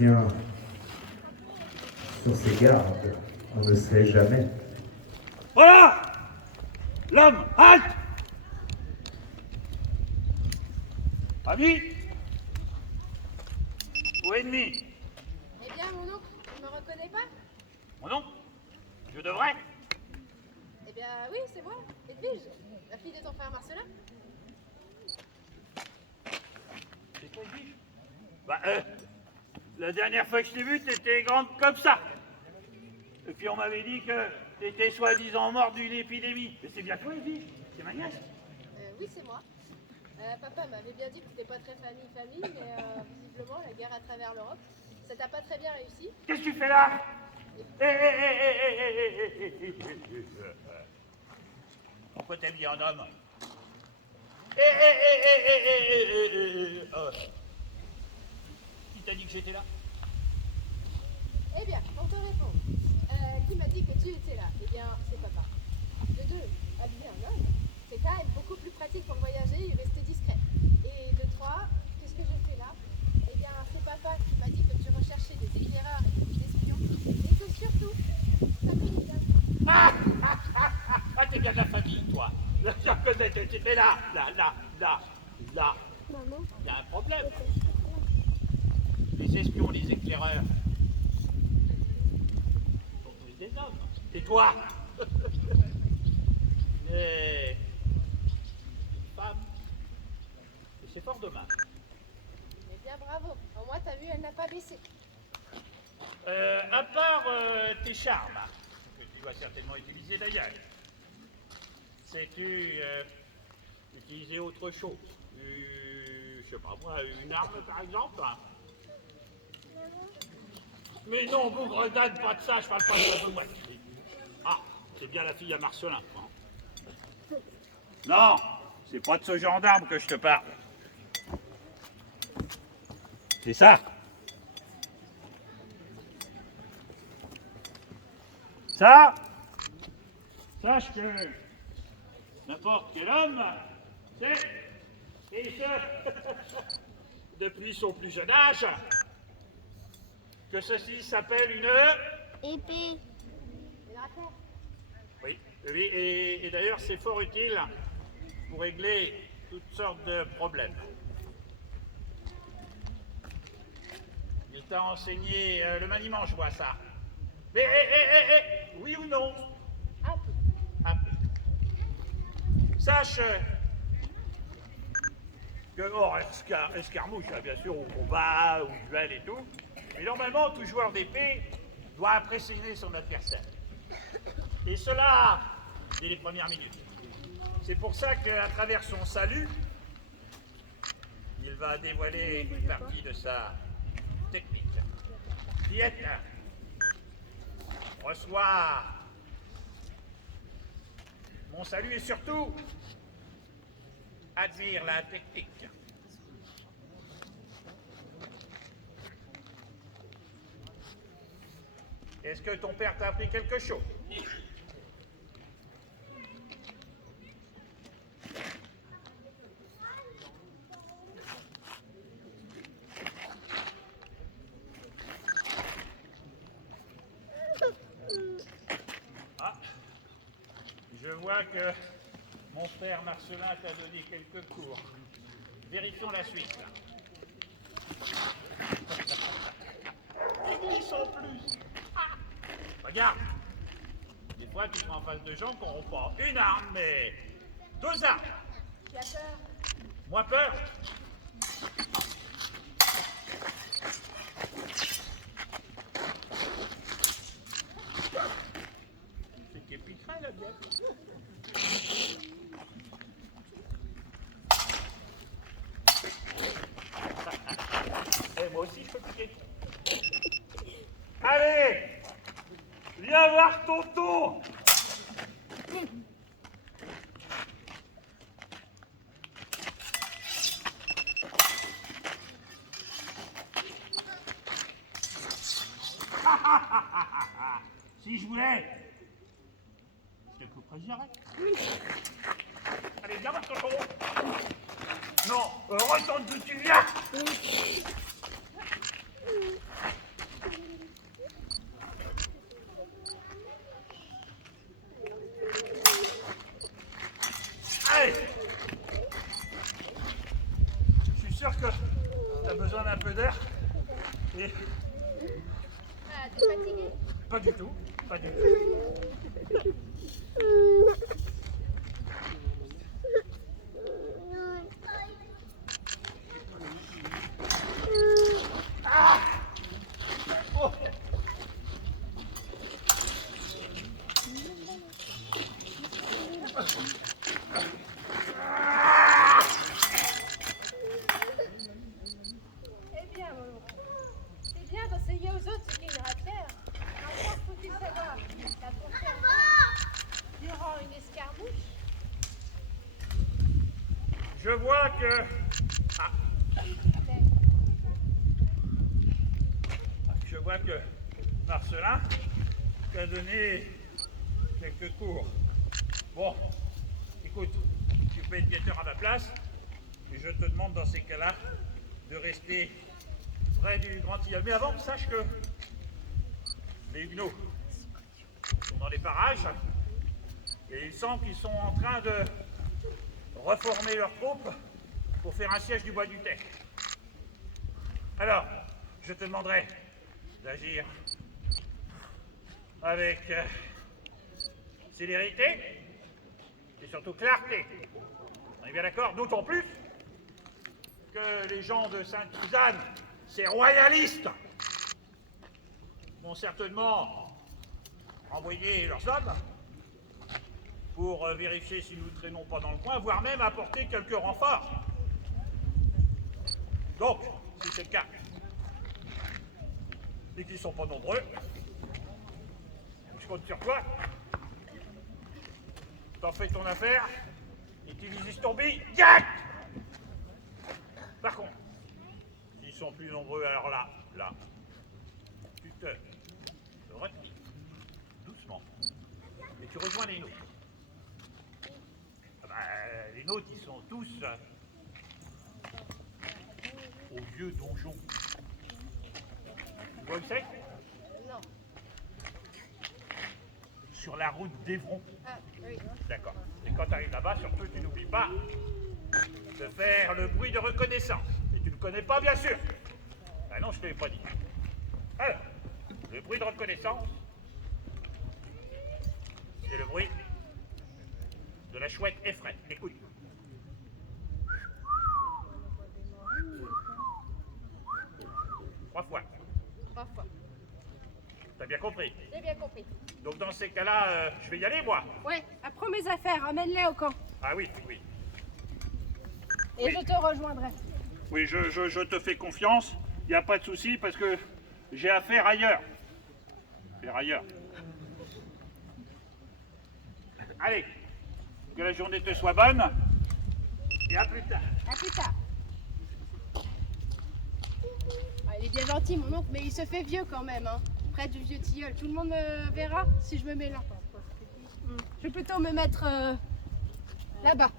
tient sur ses gardes. On ne sait jamais. Voilà! L'homme, halte! Ami? Ou ennemi? Eh bien, mon oncle, tu me reconnais pas? Mon nom? Je devrais? Eh bien, oui, c'est moi, Edwige, la fille de ton frère Marcelin. C'est toi, Edwige? Bah, la dernière fois que je t'ai vu, t'étais grande comme ça. Et puis on m'avait dit que t'étais soi-disant morte d'une épidémie. Mais c'est bien toi, Edwige? C'est ma nièce? Oui, c'est moi. Papa m'avait bien dit que t'étais pas très famille, mais visiblement, la guerre à travers l'Europe, ça t'a pas très bien réussi. Qu'est-ce que tu fais là? Pourquoi t'aimes bien un homme? Qui t'a dit que j'étais là? Eh bien, pour te répondre, qui m'a dit que tu étais là? Eh bien, c'est papa. De deux, habiller un homme, c'est quand même beaucoup plus pratique pour voyager et rester discret. Et de trois, qu'est-ce que je fais là? Eh bien, c'est papa qui m'a dit que tu recherchais des éclaireurs et des espions, et que surtout, ta famille. Ah, t'es bien de la famille, toi. Je reconnais, t'étais là. Maman. Il y a un problème. Les espions, les éclaireurs, sont tous des hommes. Et toi? Mais une femme. Et c'est fort dommage. Eh bien, bravo. Au moins, t'as vu, elle n'a pas baissé. À part tes charmes, que tu dois certainement utiliser d'ailleurs, sais-tu utiliser autre chose? Je sais pas moi, une arme par exemple? Mais non, bougre d'âne, pas de ça, je parle pas de ça de moi. Ah, c'est bien la fille à Marcelin. Hein. Non, c'est pas de ce genre d'arme que je te parle. C'est ça. Ça, sache que n'importe quel homme sait, et ce, depuis son plus jeune âge, que ceci s'appelle une épée. Oui, oui, et d'ailleurs c'est fort utile pour régler toutes sortes de problèmes. Il t'a enseigné le maniement, je vois ça. Mais, oui ou non? Un peu. Un peu. Sache que, hors escarmouche, hein, bien sûr, au combat, au duel et tout, mais normalement, tout joueur d'épée doit impressionner son adversaire. Et cela, dès les premières minutes. C'est pour ça qu'à travers son salut, il va dévoiler une partie de sa technique. Qui est reçoit mon salut et surtout admire la technique. Est-ce que ton père t'a appris quelque chose? Ah, je vois que mon frère Marcelin t'a donné quelques cours. Vérifions la suite. Ils sont plus. Ah, regarde. Des fois, tu seras en face de gens qui n'auront pas une arme, mais deux armes. Qui a peur? Moins peur. C'est qui est piquerait, la bière. Et moi aussi, je peux piquer. Allez, viens voir tonton. Si je voulais, je te couperais direct. Allez, viens voir tonton. Non, retourne d'où tu viens. Et Ah, t'es fatigué? pas du tout, pas du tout. Oh. Eh bien, mon oncle, c'est bien d'enseigner aux autres ce qu'est une rapière. Encore faut-il savoir la porter en main durant une escarmouche. Je vois que... Ah, je vois que Marcelin t'a donné quelques cours. Bon, écoute, tu peux être guetteur à ma place, et je te demande dans ces cas-là de rester près du grand tilleul. Mais avant, sache que les Huguenots sont dans les parages, et il semble qu'ils sont en train de reformer leurs troupes pour faire un siège du bois du Tech. Alors, je te demanderai d'agir avec célérité et surtout clarté. On est bien d'accord? D'autant plus que les gens de Sainte-Suzanne, ces royalistes, vont certainement envoyer leurs hommes pour vérifier si nous ne traînons pas dans le coin, voire même apporter quelques renforts. Donc, si c'est le cas, et qu'ils ne sont pas nombreux, je compte sur toi. T'en fais ton affaire, utilise ton bille, direct. Par contre, s'ils sont plus nombreux, alors là, tu te retires doucement et tu rejoins les nôtres. Ah bah, les nôtres, ils sont tous au vieux donjon. Tu vois où c'est? Non. Sur la route d'Evron. Ah, oui. D'accord. Et quand tu arrives là-bas, surtout, tu n'oublies pas de faire le bruit de reconnaissance. Et tu ne connais pas, bien sûr. Ah non, je ne te l'ai pas dit. Alors, le bruit de reconnaissance, c'est le bruit de la chouette effraie. Écoute. Trois fois. 3 fois. T'as bien compris? J'ai bien compris. Donc dans ces cas-là, je vais y aller, moi. Ouais, apprends mes affaires, emmène-les au camp. Ah oui, oui. Et Oui. je te rejoindrai. Oui, je te fais confiance. Il n'y a pas de souci parce que j'ai affaire ailleurs. Faire ailleurs. Allez, que la journée te soit bonne. Et à plus tard. À plus tard. Ah, il est bien gentil, mon oncle, mais il se fait vieux quand même, hein. Près du vieux tilleul. Tout le monde me verra si je me mets là. Je vais plutôt me mettre là-bas,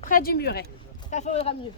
près du muret. Ça fera mieux.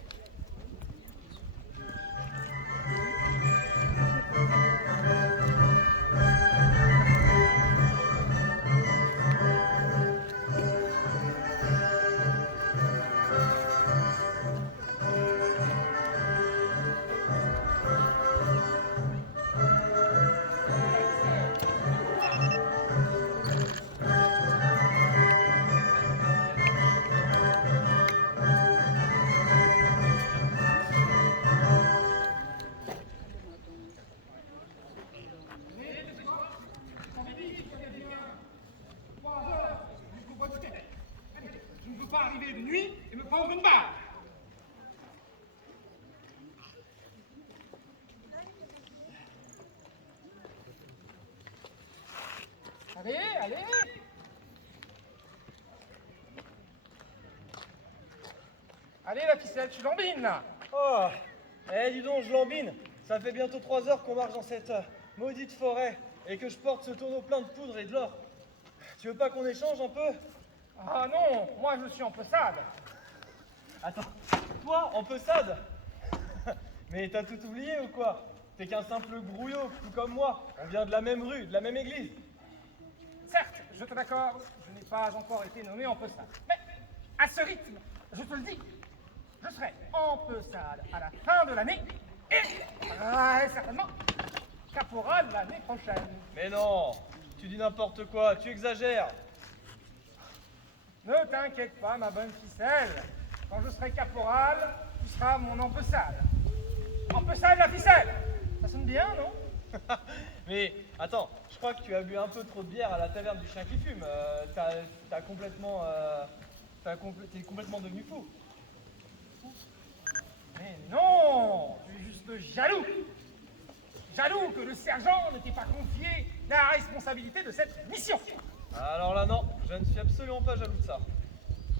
Je ne veux pas arriver de nuit et me prendre une balle. Allez, allez. Allez la ficelle, tu lambines là. Oh, dis donc, je lambine. Ça fait bientôt 3 heures qu'on marche dans cette maudite forêt et que je porte ce tonneau plein de poudre et de l'or. Tu veux pas qu'on échange un peu? Ah non, moi je suis en possade. Attends, toi, en possade? Mais t'as tout oublié ou quoi? T'es qu'un simple grouillot, tout comme moi. On vient de la même rue, de la même église. Certes, je te l'accorde, je n'ai pas encore été nommé en possade. Mais à ce rythme, je te le dis, je serai en possade à la fin de l'année et très certainement caporal l'année prochaine. Mais non, tu dis n'importe quoi, tu exagères. Ne t'inquiète pas, ma bonne ficelle. Quand je serai caporal, tu seras mon empessade. Empessade la ficelle. Ça sonne bien, non? Mais attends, je crois que tu as bu un peu trop de bière à la taverne du chien qui fume. T'as complètement... t'es complètement devenu fou. Mais non, tu es juste jaloux. Jaloux que le sergent ne t'ait pas confié la responsabilité de cette mission. Alors là, non, je ne suis absolument pas jaloux de ça.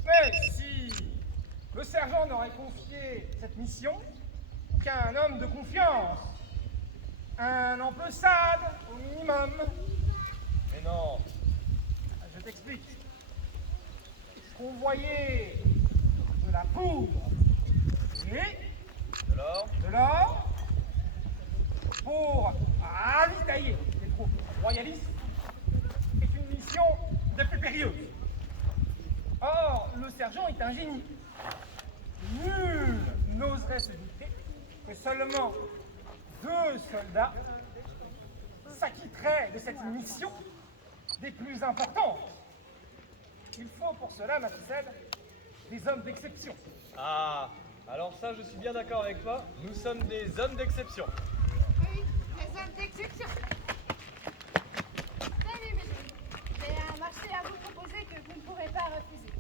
Mais si le sergent n'aurait confié cette mission qu'à un homme de confiance, un empessade au minimum. Mais non. Je t'explique. Convoyer de la poudre et De l'or. de l'or pour ravitailler les troupes royalistes est une mission des plus périlleuse. Or, le sergent est un génie. Nul n'oserait se douter que seulement 2 soldats s'acquitteraient de cette mission des plus importantes. Il faut pour cela, ma ficelle, des hommes d'exception. Ah, alors ça, je suis bien d'accord avec toi. Nous sommes des hommes d'exception. Oui, des hommes d'exception. Salut, mes amis. J'ai un marché à vous proposer que vous ne pourrez pas refuser.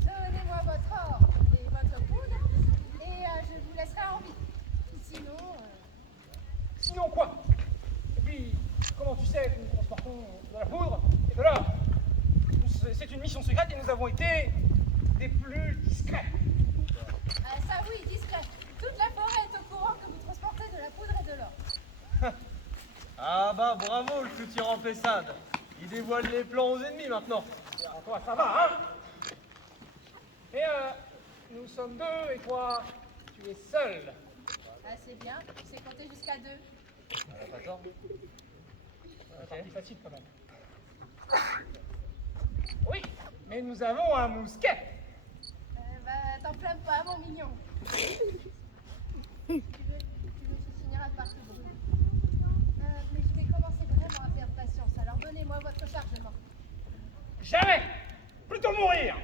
Donnez-moi votre or et votre poudre, et je vous laisserai en vie. Sinon... Sinon quoi? Et puis, comment tu sais que nous transportons de la poudre et de l'or? C'est une mission secrète et nous avons été des plus discrets. ça oui, discret. Toute la forêt est au courant que vous transportez de la poudre et de l'or. Ah bah bravo le futur empessade. Il dévoile les plans aux ennemis maintenant. Alors toi, ça va, hein? Et nous sommes 2 et toi, tu es seul. Ah, c'est bien, tu sais compter jusqu'à 2. Elle a pas tort. C'est facile quand même. Oui, mais nous avons un mousquet. T'en plains pas, mon mignon. tu finiras par te brûler. Mais je vais commencer vraiment à perdre patience, alors donnez-moi votre chargement. Jamais! Plutôt mourir!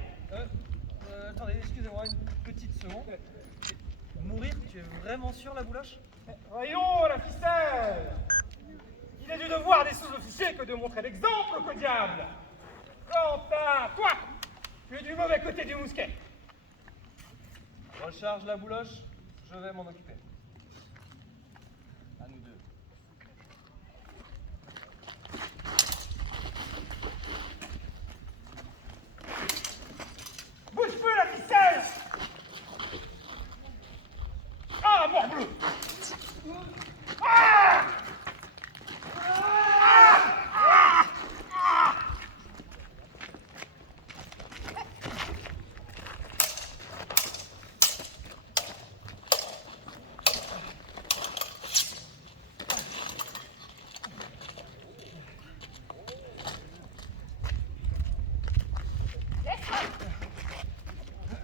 Attendez, excusez-moi une petite seconde. Mourir, tu es vraiment sûr la bouloche? Voyons la ficelle! Il est du devoir des sous-officiers que de montrer l'exemple, que diable! Quant à toi, tu es du mauvais côté du mousquet. Recharge la bouloche, je vais m'en occuper. À nous deux. Bouge plus la ficelle! Ah, morbleu! Ah!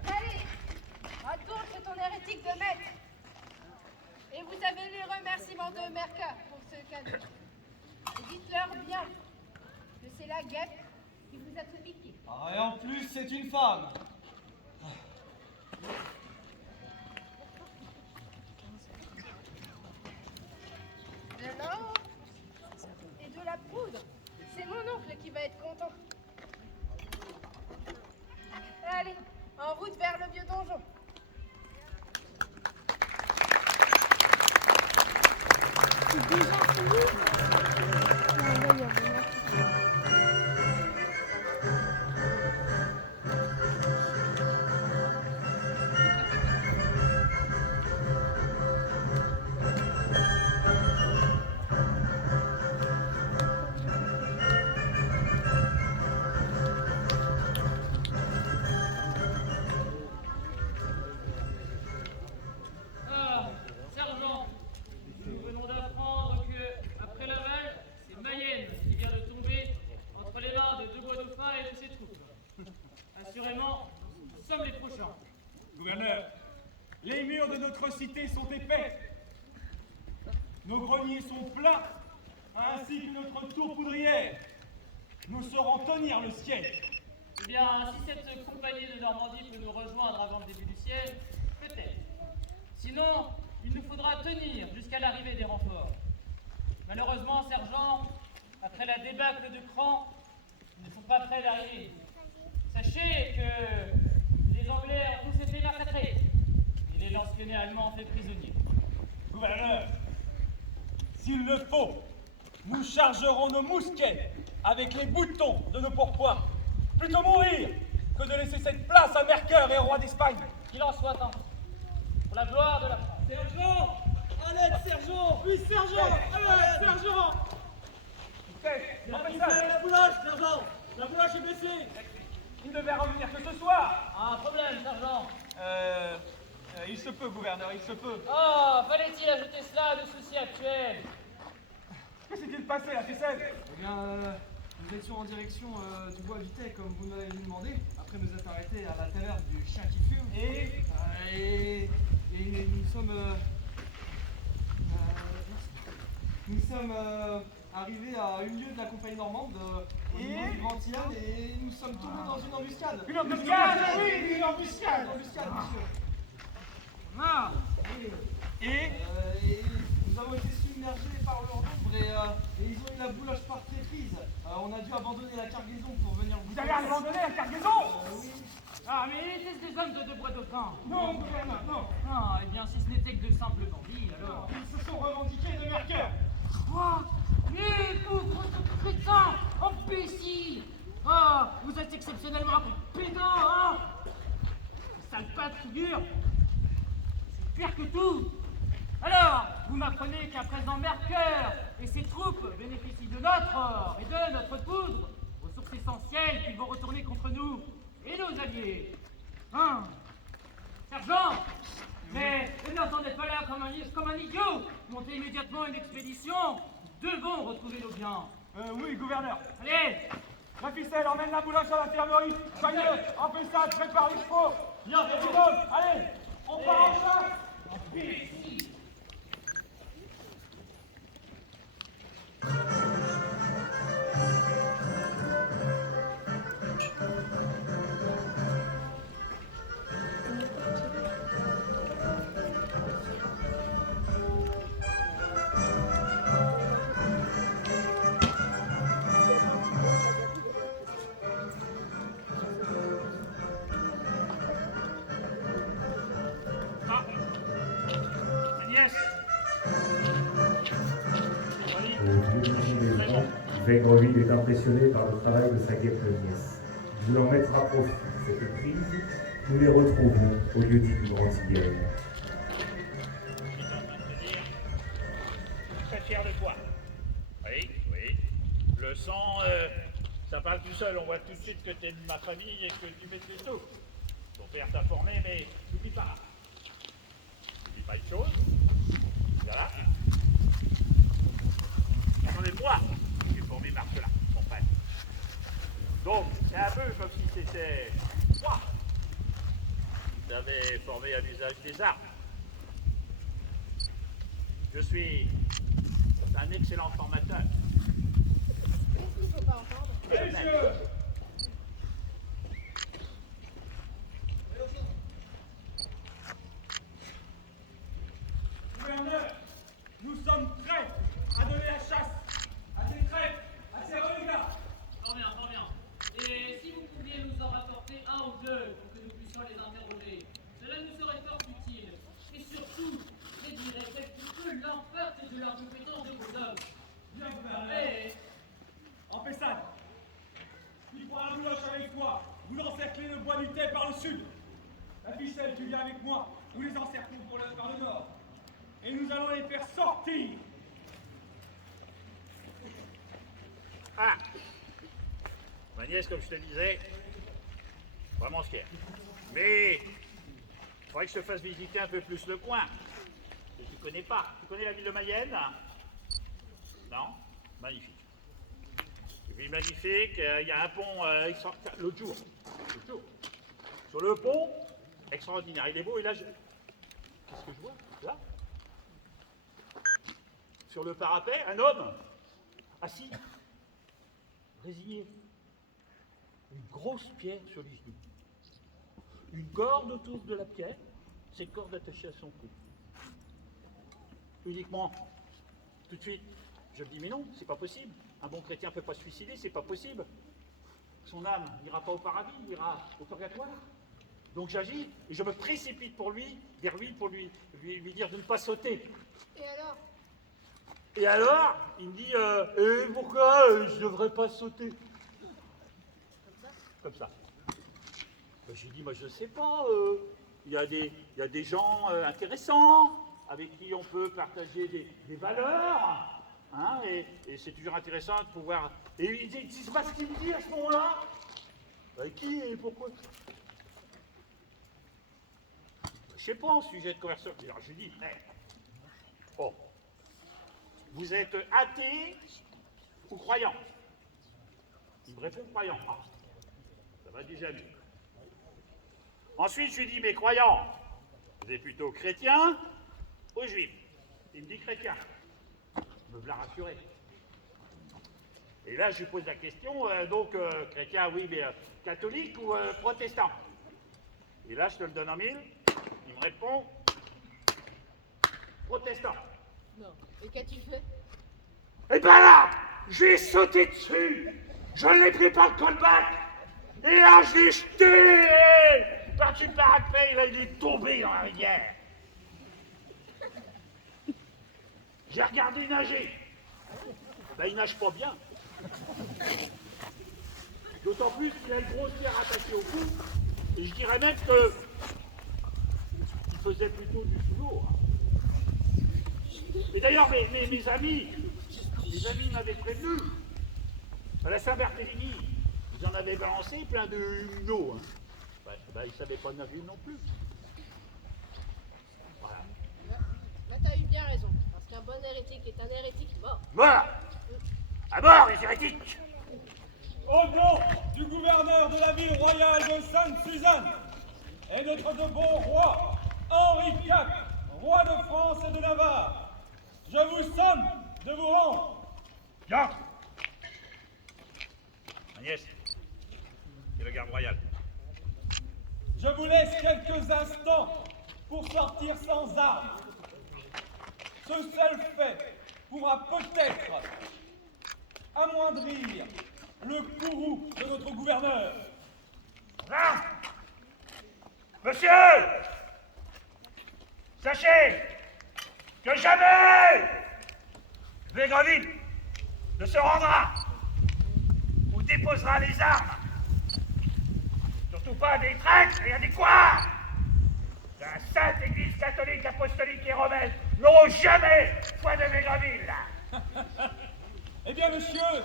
Allez, retourne chez ton hérétique de maître. Et vous avez les remerciements de Merca pour ce cadeau. Et dites-leur bien que c'est la guêpe qui vous a tout piqué. Ah, et en plus, c'est une femme. De l'or et de la poudre. C'est mon oncle qui va être content. Allez, en route vers le vieux donjon. C'est déjà fini? Ah, sergent, nous venons d'apprendre que, après Laval, c'est Mayenne qui vient de tomber entre les mains des 2 Bois-Dauphins et de ses troupes. Assurément, nous sommes les prochains. Gouverneur, les murs de notre cité sont épais. Nos greniers sont plats ainsi que notre tour poudrière. Nous saurons tenir le ciel. Eh bien, si cette compagnie de Normandie peut nous rejoindre avant le début du ciel, peut-être. Sinon, il nous faudra tenir jusqu'à l'arrivée des renforts. Malheureusement, sergent, après la débâcle de Cran, ils ne sont pas prêts d'arriver. Sachez que les Anglais ont tous été massacrés et les lansquenets allemands faits prisonniers. Gouverneur, s'il le faut, nous chargerons nos mousquets avec les boutons de nos pourpoints. Plutôt mourir que de laisser cette place à Mercœur et au roi d'Espagne. Qu'il en soit ainsi. Pour la gloire de la France. Sergent! À l'aide, sergent! Oui, sergent! À l'aide, sergent! La bouloche, sergent! La bouloche est blessée! Il devait revenir que ce soir. Un problème, sergent. Il se peut, gouverneur, il se peut. Oh, fallait-il ajouter cela à nos soucis actuels? Que s'est-il passé, la ficelle? Eh bien, nous étions en direction du bois Vité, comme vous m'avez demandé. Après nous être arrêtés à la taverne du chien qui fume. Et nous sommes arrivés à une lieue de la compagnie normande, au niveau du Grand-Isle, et nous sommes tombés dans une embuscade. Une embuscade, oui, une embuscade. Une embuscade, monsieur. Ah, Et Et nous avons été submergés par leur nombre et ils ont eu la bouloche par traîtrise. On a dû abandonner la cargaison pour venir vous vous avez abandonné la cargaison? Oui. ah, mais était-ce des hommes de bois dauphin? Non, gouverneur, non. Ah, eh bien, si ce n'était que de simples bandits, alors. Ils se sont revendiqués de Mercœur. Quoi? Mais vous, gros crétin, imbécile! Oh, vous êtes exceptionnellement pédant, hein? Sale pas de figure! C'est pire que tout! Alors, vous m'apprenez qu'à présent Mercœur et ses troupes bénéficient de notre or et de notre poudre, ressources essentielles qui vont retourner contre nous et nos alliés. Hein? Sergent! Mais n'entendez pas là comme un idiot! Montez immédiatement une expédition! Nous devons retrouver nos biens! Oui, gouverneur. Allez! La ficelle emmène la bouloche à l'infirmerie. Soigneux, empêchade, prépare les chevaux. Viens, petit homme, allez, on part en chasse. Ah, Agnès. Au lieu de les gens, Zaigreville est impressionné par le travail de sa guêpe nièce. Il voulait en mettre à profit cette prise, nous les retrouvons au lieu dit du Grand Tilleul. J'étais en train de te dire, je suis très fier de toi. Oui, oui. Le sang, ça parle tout seul. On voit tout de suite que tu es de ma famille et que tu maîtrises tout. Ton père t'a formé, mais n'oublie pas. N'oublie pas une chose. Voilà. Attendez, moi, j'ai formé Marcelin, mon frère. Donc, c'est un peu comme si c'était moi qui t'avais formé à l'usage des armes. Je suis un excellent formateur. Qu'est-ce qu'il faut pas entendre? Messieurs, gouverneur, nous sommes prêts à donner la chasse à ces traîtres, à ces renégats. Fort bien, fort bien. Et si vous pouviez nous en rapporter un ou deux pour que nous puissions les interroger, cela nous serait fort utile. Et surtout, réduirait quelque peu l'empreinte de leurs compétences de vos hommes. Bien, gouverneur. Et Empessade, il prend la bouloche avec toi. Vous l'encerclez le bois du Thé par le sud. La ficelle, tu viens avec moi. Nous les encerclons par le nord. Et nous allons les faire sortir. Ah, ma nièce, comme je te disais, vraiment fière. Mais il faudrait que je te fasse visiter un peu plus le coin. Que tu connais pas. Tu connais la ville de Mayenne? Non? Magnifique. Une ville magnifique. Il y a un pont l'autre jour. Sur le pont, extraordinaire. Il est beau. Et là, qu'est-ce que je vois? Là? Sur le parapet, un homme assis, résigné, une grosse pierre sur les genoux, une corde autour de la pierre, cette corde attachée à son cou. Uniquement, tout de suite, je me dis, mais non, c'est pas possible. Un bon chrétien ne peut pas se suicider, c'est pas possible. Son âme n'ira pas au paradis, il ira au purgatoire. Donc j'agis et je me précipite vers lui pour lui dire de ne pas sauter. Et alors, il me dit, pourquoi je ne devrais pas sauter? Comme ça. Ben, j'ai dit, moi je ne sais pas, il y a des gens intéressants avec qui on peut partager des valeurs. Hein, et c'est toujours intéressant de pouvoir... Et il dit, c'est pas ce qu'il me dit à ce moment-là. Qui et pourquoi? Je sais pas, en sujet de conversion. Alors je lui dis, oh, vous êtes athée ou croyant? Il me répond croyant. Ah, ça va déjà mieux. Ensuite, je lui dis, mais croyant, vous êtes plutôt chrétien ou juif? Il me dit chrétien. Me voilà rassuré. Et là, je lui pose la question, chrétien, oui, mais catholique ou protestant? Et là, je te le donne en mille, il me répond, protestant. Non. Et qu'as-tu fait? Et ben là, j'ai sauté dessus, je l'ai pris par le callback, et là, je l'ai jeté par-dessus le parapet, là, il est tombé dans la rivière. J'ai regardé nager. Ben, il nage pas bien. D'autant plus qu'il a une grosse pierre attachée au cou. Et je dirais même qu'il faisait plutôt du sous l'eau. Et d'ailleurs, mes amis m'avaient prévenu. À la Saint-Barthélemy, ils en avaient balancé plein de d'eau. Hein. Ben, ils ne savaient pas nager non plus. Voilà. Là, t'as eu bien raison. Parce qu'un bon hérétique est un hérétique mort. Mort! À mort, les hérétiques! Au nom du gouverneur de la ville royale de Sainte-Suzanne et notre de bon roi, Henri IV, roi de France et de Navarre, je vous somme de vous rendre. Bien! Agnès, c'est le garde royal. Je vous laisse quelques instants pour sortir sans armes. Ce seul fait pourra peut-être amoindrir le courroux de notre gouverneur. Là! Monsieur! Sachez que jamais Végreville ne se rendra ou déposera les armes. Surtout pas à des traîtres et à des couards. La sainte Église catholique, apostolique et romaine n'auront jamais foi de Végreville. Eh bien, monsieur,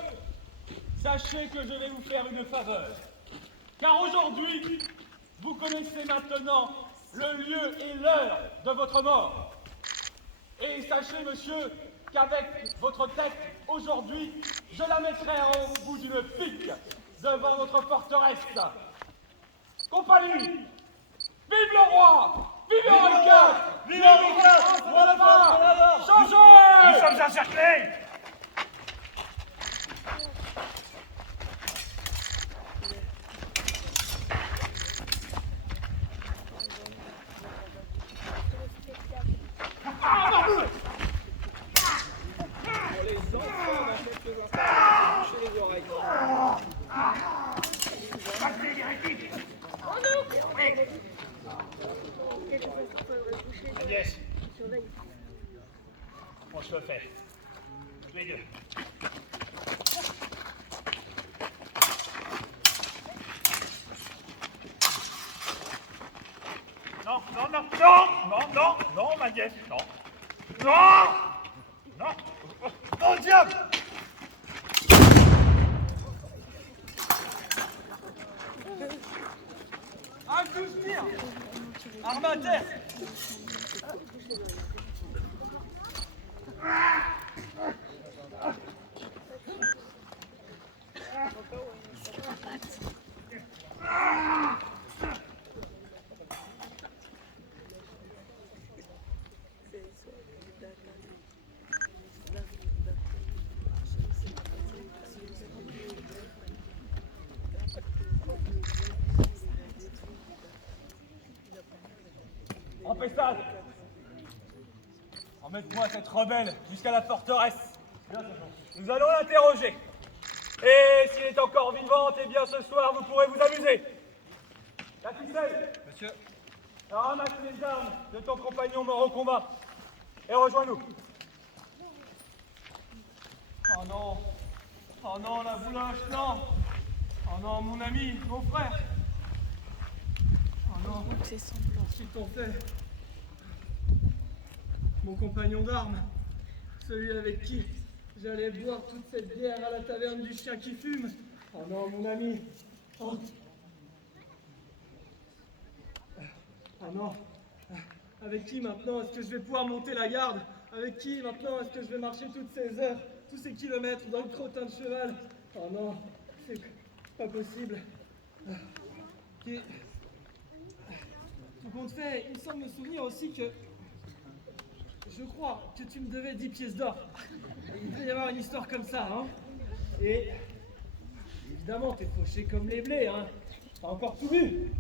sachez que je vais vous faire une faveur. Car aujourd'hui, vous connaissez maintenant le lieu et l'heure de votre mort. Et sachez, monsieur, qu'avec votre tête, aujourd'hui, je la mettrai au bout d'une pique devant notre forteresse. Compagnie, vive le roi! Vive Henri IV! Vive Henri IV! Changez! Nous sommes encerclés! Agnès, on se le fait. Tous les deux. Non, ma Agnès, non. Non! Oh, diable! Un coup de tir! Arme à terre! Empessade! Emmène-moi cette rebelle jusqu'à la forteresse. Nous allons l'interroger. Et s'il est encore vivante, eh bien ce soir vous pourrez vous amuser. La ficelle! Monsieur, Ramasse les armes de ton compagnon mort au combat et rejoins-nous. Oh non! Oh non, la bouloche, non! Oh non, mon ami, mon frère! Oh non! Qu'est-ce t'en fait? Mon compagnon d'armes, celui avec qui j'allais boire toute cette bière à la taverne du chien qui fume. Oh non, mon ami! Oh, oh non! Avec qui maintenant est-ce que je vais pouvoir monter la garde? Avec qui maintenant est-ce que je vais marcher toutes ces heures, tous ces kilomètres dans le crottin de cheval? Oh non, c'est pas possible. Tout compte fait, il me semble me souvenir aussi que... Je crois que tu me devais 10 pièces d'or. Il devait y avoir une histoire comme ça, hein? Et... Évidemment, t'es fauché comme les blés, hein? T'as encore tout vu?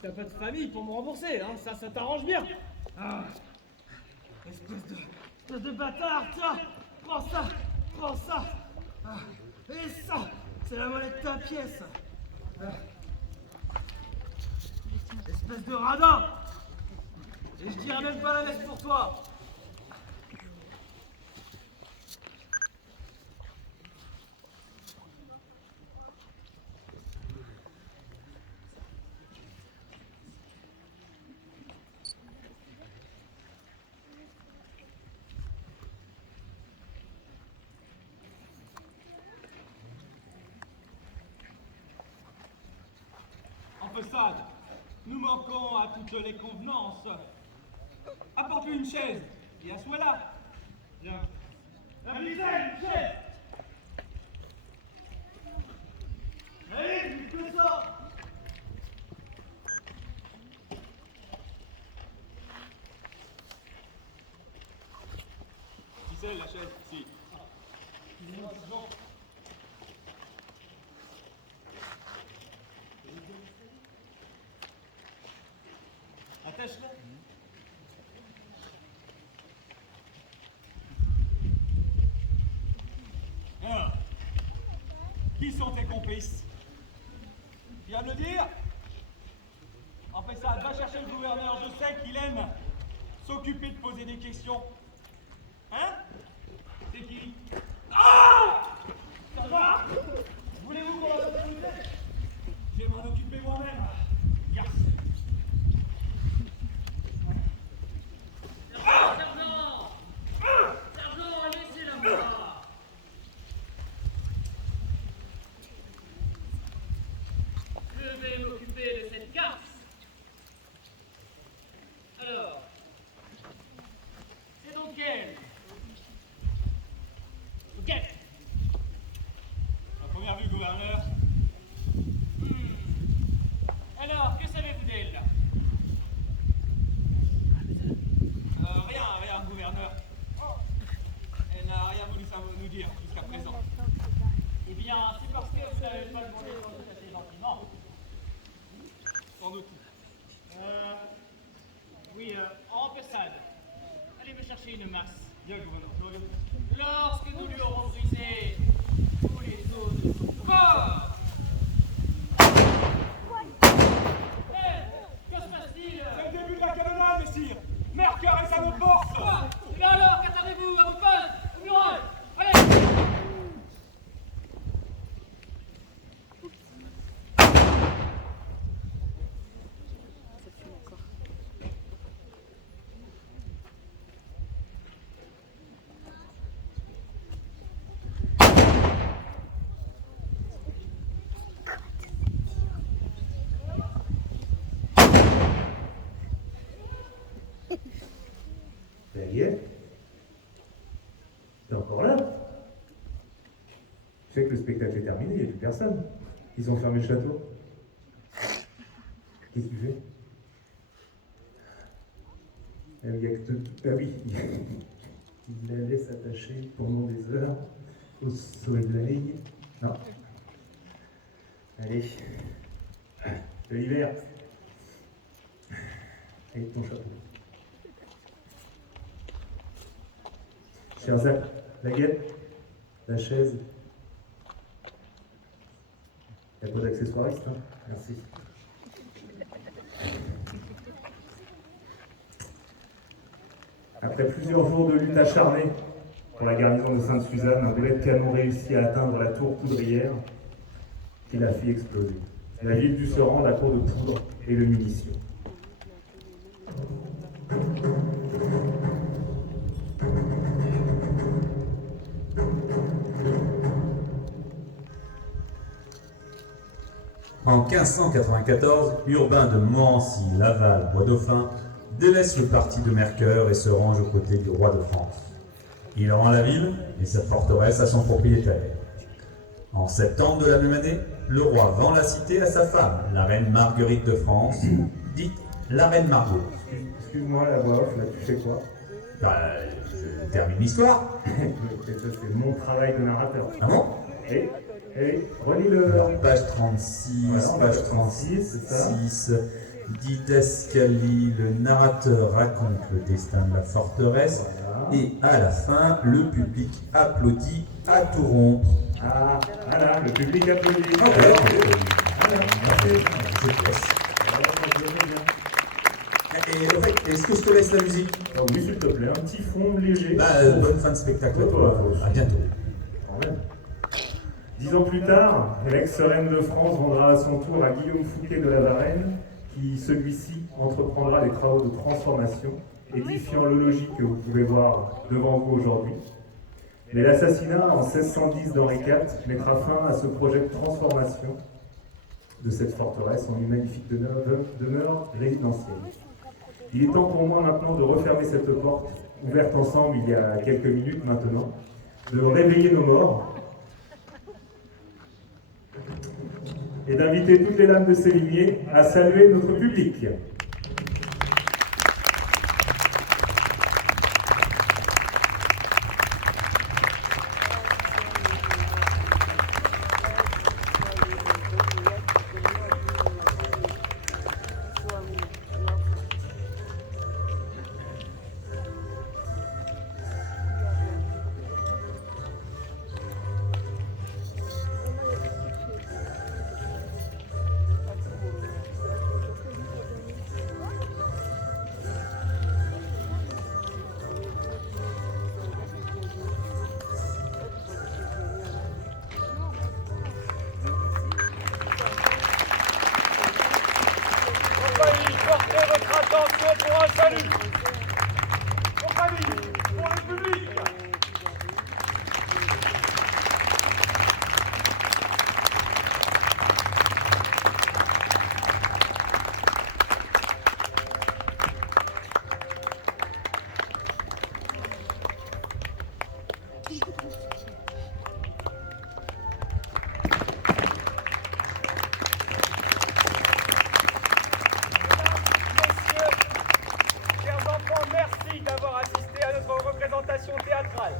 T'as pas de famille pour me rembourser, hein? Ça t'arrange bien. Ah. Espèce de bâtard, tiens! Prends ça! Prends ça! Ah. Et ça! C'est la monnaie de ta pièce! Ah. Espèce de radin! Et je dirais même pas la messe pour toi! Empessade, nous manquons à toutes les convenances. Apporte-lui une chaise et assois-la. Viens. La misère, une chaise! Allez, plus que ça! Qui c'est la chaise? Si. Excusez-moi, Jean. Attache-la. Alors, qui sont tes complices? Viens me le dire. En fait ça, va chercher le gouverneur, je sais qu'il aime s'occuper de poser des questions. Hein? C'est qui? Ah! Ça va? Voulez-vous qu'on va s'occuper? Je vais m'en occuper moi-même. Yes. Sergent, laissez-la moi. Je vais m'occuper de cette garce. Alors, c'est donc elle. Ok. À première vue, gouverneur. Alors, que savez-vous d'elle? Rien, gouverneur. Elle n'a rien voulu nous dire jusqu'à présent. Eh bien, c'est parce que vous n'avez pas demandé de nous assez gentiment. Sans doute. Oui, en passade. Allez me chercher une masse. Bien, gouverneur. Lorsque nous lui aurons brisé tous les os de son corps. Que se passe-t-il? C'est le début de la canonnade, messire. Mercœur est à nos portes. Quoi? Eh bien alors, qu'attendez-vous? À vos postes, aux murailles. Allez! Ça y est? T'es encore là? Je sais que le spectacle est terminé, il n'y a plus personne. Ils ont fermé le château. Qu'est-ce que tu fais? Il y a que ah oui, il la laisse attachée pendant des heures au soleil. Non. Allez, je libère. Et ton chapeau. Cher Zach, la guette, la chaise. Il n'y a pas d'accessoiriste, hein? Merci. Après plusieurs jours de lutte acharnée pour la garnison de Sainte-Suzanne, un boulet de canon réussit à atteindre la tour poudrière qui la fit exploser. La ville dut se rendre à court de poudre et de munitions. En 1594, Urbain de Morancy, Laval, Bois-Dauphin délaisse le parti de Mercœur et se range aux côtés du roi de France. Il rend la ville et sa forteresse à son propriétaire. En septembre de la même année, le roi vend la cité à sa femme, la reine Marguerite de France, dite la reine Margot. Excuse-moi la voix off, là tu fais quoi? Je termine l'histoire. Ça c'est mon travail de narrateur. Ah bon? Relis-le. Alors, page 36, Voilà, page 36, c'est ça. 6, didascalie, le narrateur raconte le destin de la forteresse, Voilà. et à la fin, le public applaudit à tout rompre. Ah, voilà, le public applaudit. Ok. Voilà, merci. Je te laisse. Voilà, je le mets bien. Et en fait, est-ce que je te laisse la musique? Oui, s'il te plaît, un petit fond léger. Bonne fin de spectacle à toi. À bientôt. Quand même. 10 ans plus tard, l'ex-reine de France vendra à son tour à Guillaume Fouquet de la Varenne, qui celui-ci entreprendra des travaux de transformation, édifiant le logis que vous pouvez voir devant vous aujourd'hui. Mais l'assassinat en 1610 d'Henri IV mettra fin à ce projet de transformation de cette forteresse en une magnifique demeure résidentielle. Il est temps pour moi maintenant de refermer cette porte, ouverte ensemble il y a quelques minutes maintenant, de réveiller nos morts et d'inviter toutes les lames de Sévigné à saluer notre public. Compagnie, portez votre attention pour un salut. Compagnie, pour le public. Théâtrale.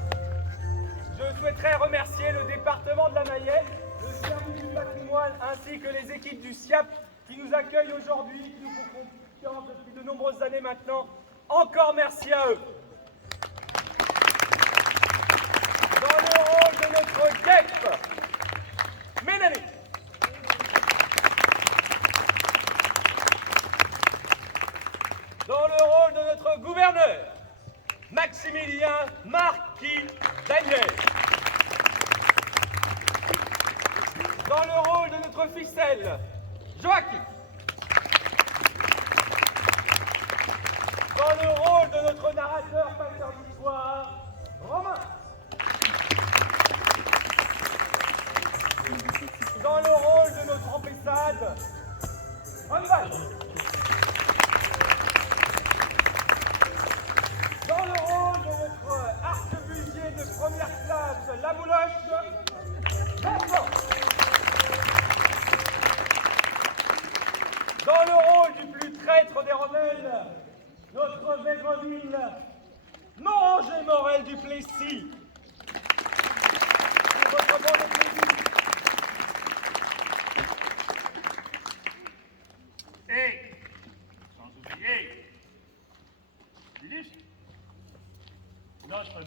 Je souhaiterais remercier le département de la Mayenne, le service du patrimoine ainsi que les équipes du SIAP qui nous accueillent aujourd'hui, qui nous font confiance depuis de nombreuses années maintenant. Encore merci à eux. Dans le rôle de notre guêpe, Ménami. Dans le rôle de notre gouverneur, Maximilien Marquis Daniel. Dans le rôle de notre ficelle, Joachim. Dans le rôle de notre narrateur passeur d'histoire, Romain. Dans le rôle de notre ambassade, Anval. Dans le rôle de notre arquebusier de première classe, la Mouloche, Vincent. Dans le rôle du plus traître des rebelles, notre Végreville, Morangé Morel du Plessis. Pour votre bon plaisir. Et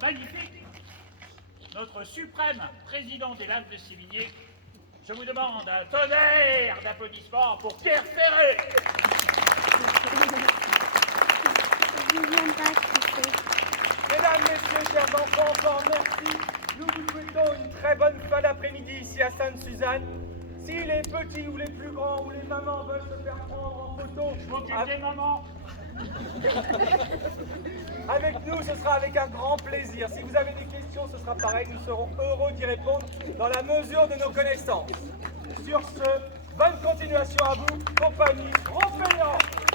magnifique, notre suprême président des Lames de Sévigné, je vous demande un tonnerre d'applaudissements pour Pierre Ferré. Mesdames, messieurs, chers enfants, encore merci. Nous vous souhaitons une très bonne fin d'après-midi ici à Sainte-Suzanne. Si les petits ou les plus grands ou les mamans veulent se faire prendre en photo Je m'occupe des mamans. avec nous, ce sera avec un grand plaisir. Si vous avez des questions, ce sera pareil. Nous serons heureux d'y répondre dans la mesure de nos connaissances. Sur ce, bonne continuation à vous, compagnie Rompéan.